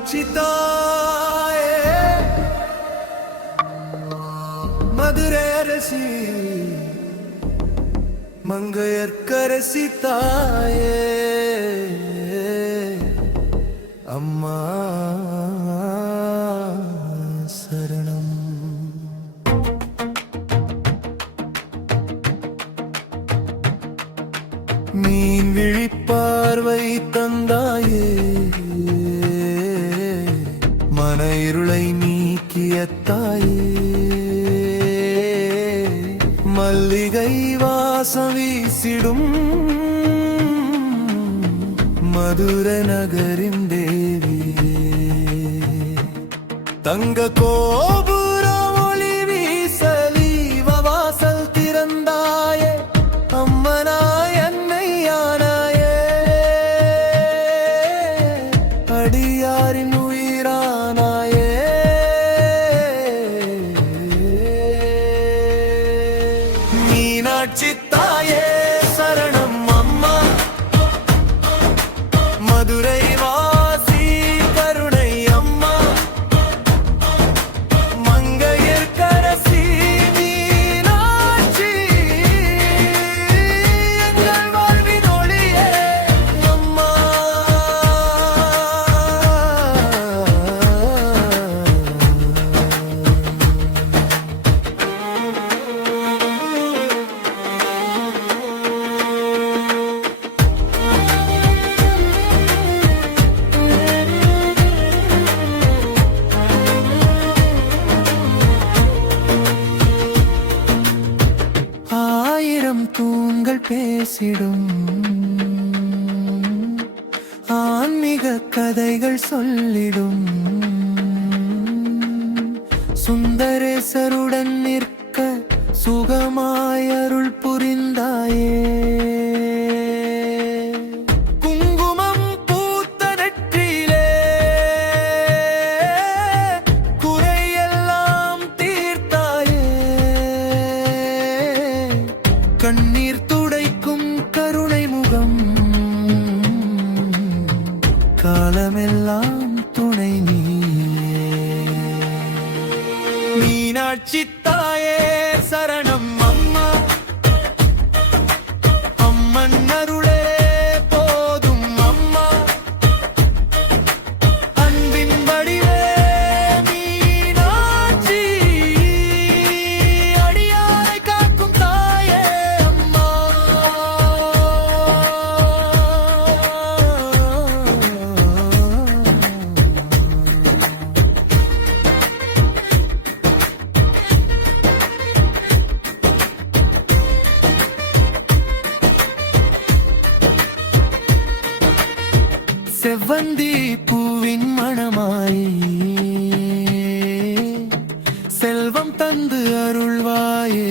மீனாட்சி தாயே மதுரை அரசி மங்கையர்க்கரசி தாயே அம்மா சரணம். மீன் விழிப்பார்வை தந்தாயே மன இருளை நீக்கிய தாயே மல்லிகை வாசம் வீசிடும் மதுர நகரின் தேவியே தங்க கோபுரம் ஒளி வீசலி வாசல் திறந்தாயே அம்மனாய் என்னையானாயே அடியாரின் உயிரானாயே மீனாட்சி தாயே சரணம் அம்மா மதுரை வாசி கருணை அம்மா மங்கையர்க்கரசி மீனாட்சி எங்கள் வாழ்வின் ஒளியே அம்மா. ஆயிரம் தூண்கள் பேசிடும் ஆன்மீக கதைகள் சொல்லிடும் சுந்தரேசருடன் நிற்க சுகமாய் அருள் புரிந்தாயே குங்குமம் பூத்த நெற்றியிலே குறையெல்லாம் தீர்த்தாயே கண்ணீர் துடைக்கும் கருணை முகம் காலமெல்லாம் துணை நீயே மீனாட்சி தாயே சரணம் அம்மா அம்மன் அருளே போதும் அம்மா அன்பின் வடிவே மீனாட்சி அடியாரை காக்கும் தாயே அம்மா. செவ்வந்தி பூவின் மணமாய் செல்வம் தந்து அருள்வாயே